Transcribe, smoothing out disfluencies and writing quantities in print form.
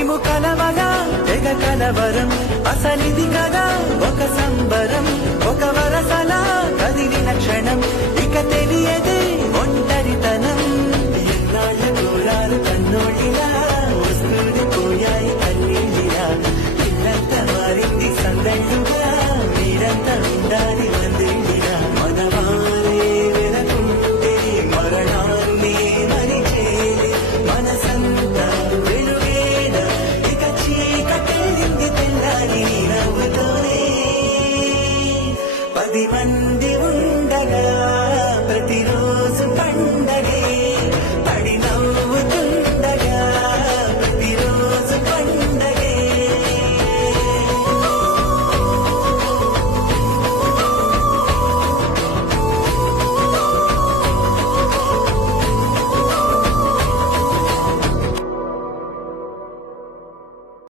మేము కలవగా తెగ కలవరం అసలిది కదా ఒక సంబరం ఒక వరసలా కదిలిన క్షణం ఇక